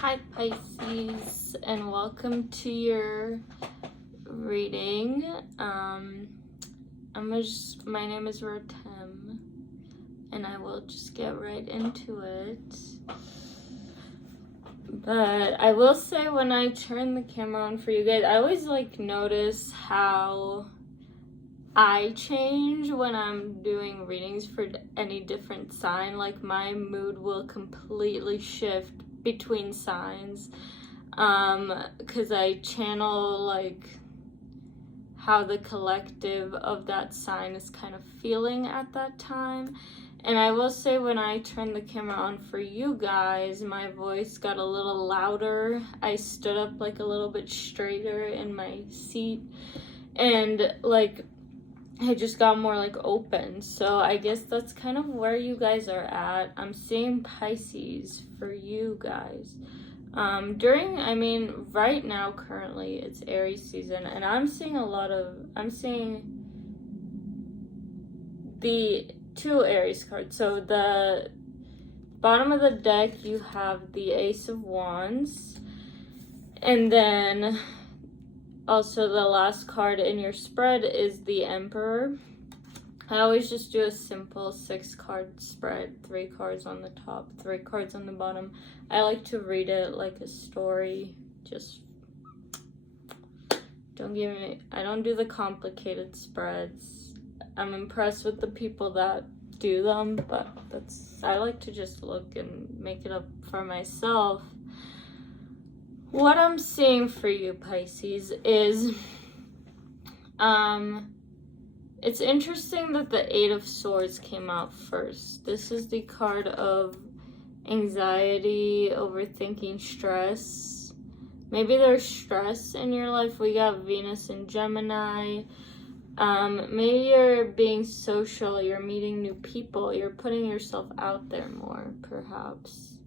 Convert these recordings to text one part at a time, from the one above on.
Hi Pisces, and welcome to your reading. My name is Rotem, and I will just get right into it. But I will say, when I turn the camera on for you guys, I always notice how I change when I'm doing readings for any different sign. Like, my mood will completely shift between signs, because I channel how the collective of that sign is kind of feeling at that time. And I will say, when I turned the camera on for you guys, my voice got a little louder. I stood up a little bit straighter in my seat, and I just got more open. So I guess that's kind of where you guys are at. I'm seeing Pisces for you guys. Right now, currently, it's Aries season, and I'm seeing the two Aries cards. So the bottom of the deck, you have the Ace of Wands, and then also the last card in your spread is the Emperor. I always just do a simple 6-card spread, 3 cards on the top, 3 cards on the bottom. I like to read it like a story. Just I don't do the complicated spreads. I'm impressed with the people that do them, but I like to just look and make it up for myself. What I'm seeing for you, Pisces, is it's interesting that the 8 of Swords came out first. This is the card of anxiety, overthinking, stress. Maybe there's stress in your life. We got Venus in Gemini. Maybe you're being social, you're meeting new people, you're putting yourself out there more, perhaps.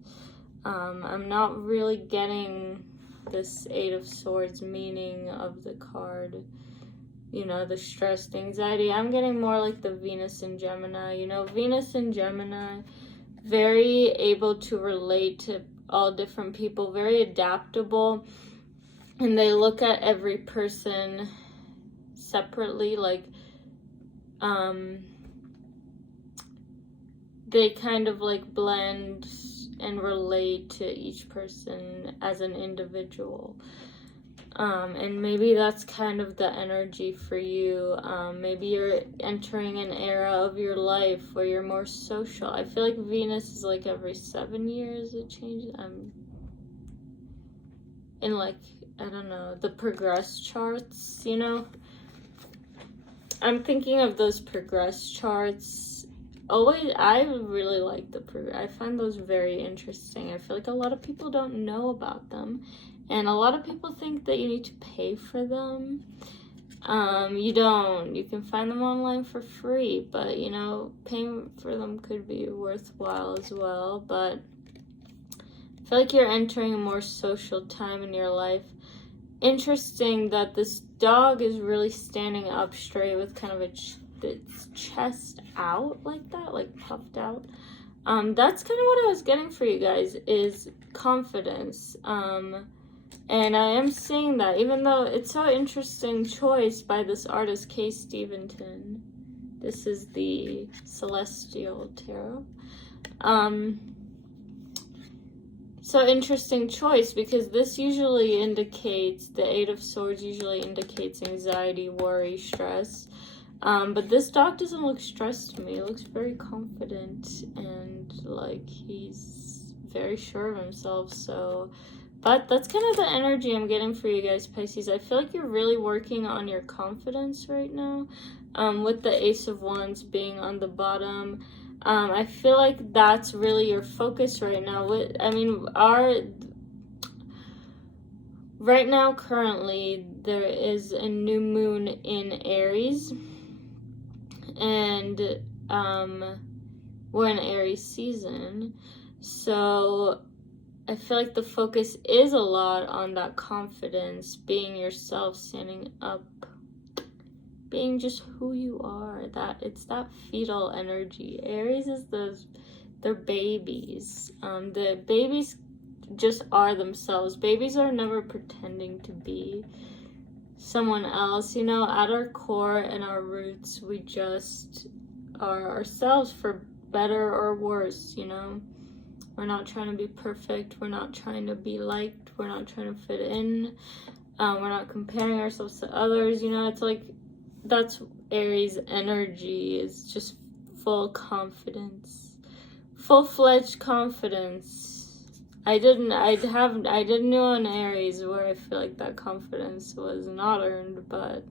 I'm not really getting this 8 of Swords meaning of the card. The stress, the anxiety. I'm getting more like the Venus in Gemini. Venus in Gemini, very able to relate to all different people, very adaptable, and they look at every person separately. They kind of blend and relate to each person as an individual. And maybe that's kind of the energy for you. Maybe you're entering an era of your life where you're more social. I feel like Venus is every 7 years it changes. In I don't know, the progress charts, I'm thinking of those progress charts. Always, I really like I find those very interesting. I feel like a lot of people don't know about them. And a lot of people think that you need to pay for them. You don't. You can find them online for free, but, paying for them could be worthwhile as well. But I feel like you're entering a more social time in your life. Interesting that this dog is really standing up straight with kind of its chest out like that, puffed out. That's kind of what I was getting for you guys, is confidence. And I am seeing that, even though it's so interesting choice by this artist, K. Stevenson. This is the Celestial Tarot. So interesting choice, because this usually indicates, the 8 of Swords usually indicates anxiety, worry, stress. But this dog doesn't look stressed to me. It looks very confident and he's very sure of himself. So, but that's kind of the energy I'm getting for you guys, Pisces. I feel like you're really working on your confidence right now, with the Ace of Wands being on the bottom. I feel like that's really your focus right now. Right now, currently, there is a new moon in Aries, and we're in Aries season, so I feel like the focus is a lot on that confidence, being yourself, standing up, being just who you are. It's that fetal energy. Aries is they're babies. The babies just are themselves. Babies are never pretending to be someone else, you know. At our core and our roots, we just are ourselves, for better or worse, you know. We're not trying to be perfect. We're not trying to be liked. We're not trying to fit in. We're not comparing ourselves to others, you know. It's like, that's Aries energy, is just full confidence, full-fledged confidence. I didn't know an Aries where I feel like that confidence was not earned, but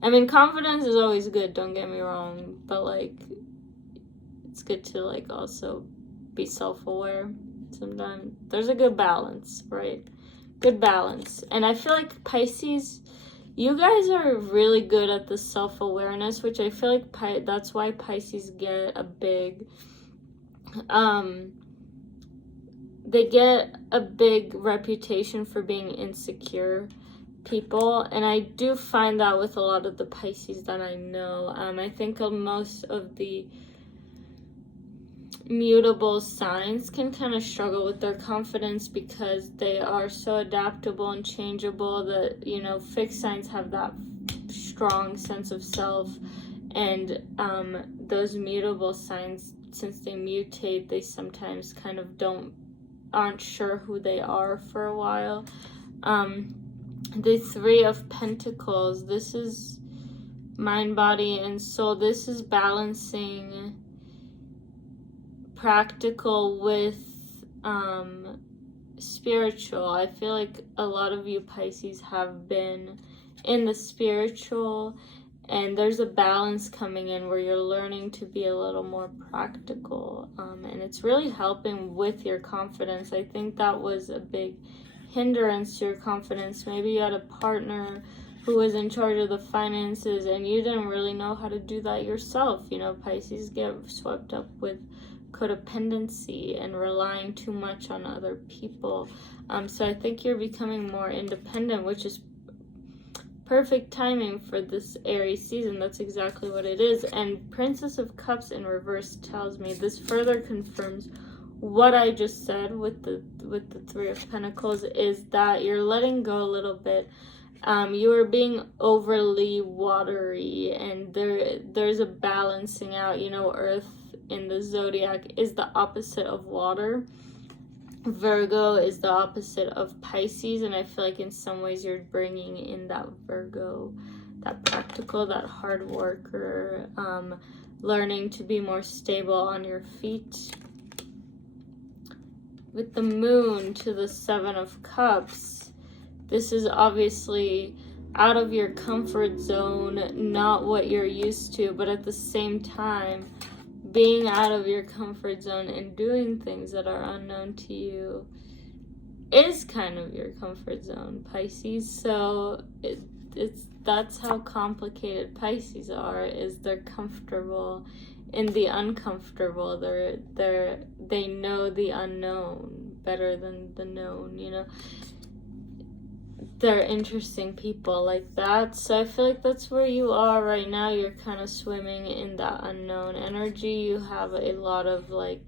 I mean, confidence is always good, don't get me wrong, but like, it's good to like also be self-aware sometimes. There's a good balance, right? Good balance. And I feel like Pisces, you guys are really good at the self-awareness, which I feel like that's why Pisces get a big they get a big reputation for being insecure people, and I do find that with a lot of the Pisces that I know. I think most of the mutable signs can kind of struggle with their confidence because they are so adaptable and changeable that, you know, fixed signs have that strong sense of self, and those mutable signs, since they mutate, they sometimes kind of aren't sure who they are for a while. The Three of Pentacles, this is mind, body, and soul. This is balancing practical with spiritual. I feel like a lot of you Pisces have been in the spiritual, and there's a balance coming in where you're learning to be a little more practical, and it's really helping with your confidence. I think that was a big hindrance to your confidence. Maybe you had a partner who was in charge of the finances and you didn't really know how to do that yourself. You know, Pisces get swept up with codependency and relying too much on other people. So I think you're becoming more independent, which is perfect timing for this Aries season. That's exactly what it is. And Princess of Cups in reverse tells me this further confirms what I just said with the Three of Pentacles, is that you're letting go a little bit. You are being overly watery, and there's a balancing out. You know, Earth in the zodiac is the opposite of water. Virgo is the opposite of Pisces, and I feel like in some ways you're bringing in that Virgo, that practical, that hard worker, learning to be more stable on your feet. With the Moon to the Seven of Cups, this is obviously out of your comfort zone, not what you're used to, but at the same time, being out of your comfort zone and doing things that are unknown to you is kind of your comfort zone, Pisces. So that's how complicated Pisces are, is they're comfortable in the uncomfortable. They know the unknown better than the known, you know. They're interesting people like that. So I feel like that's where you are right now. You're kind of swimming in that unknown energy. You have a lot of like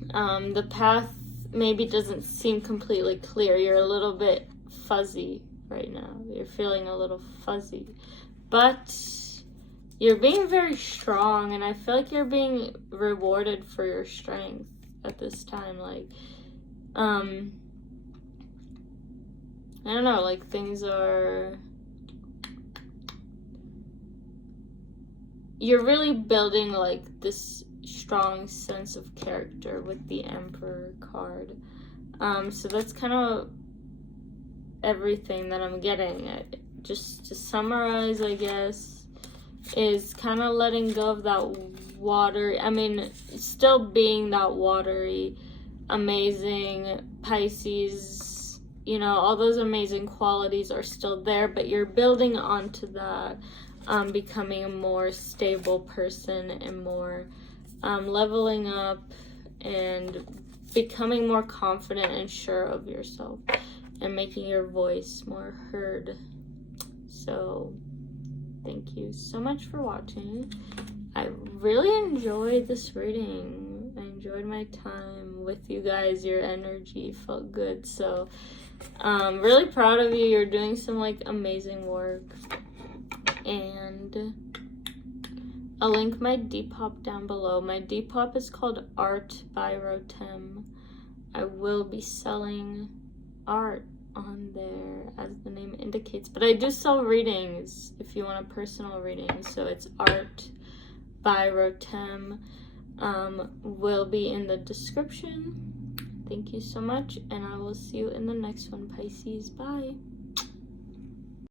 the path maybe doesn't seem completely clear. You're a little bit fuzzy right now. You're feeling a little fuzzy, but you're being very strong, and I feel like you're being rewarded for your strength at this time. Like I don't know, like things are, you're really building like this strong sense of character with the Emperor card. So that's kind of everything that I'm getting. Just to summarize, I guess, is kind of letting go of that still being that watery, amazing Pisces, you know, all those amazing qualities are still there, but you're building onto that, becoming a more stable person and more leveling up and becoming more confident and sure of yourself and making your voice more heard. So thank you so much for watching. I really enjoyed this reading. I enjoyed my time with you guys. Your energy felt good. So really proud of you. You're doing some like amazing work. And I'll link my Depop down below. My Depop is called Artbyrotem. I will be selling art on there, as the name indicates. But I do sell readings if you want a personal reading. So it's Artbyrotem. Will be in the description. Thank you so much, and I will see you in the next one, Pisces. Bye.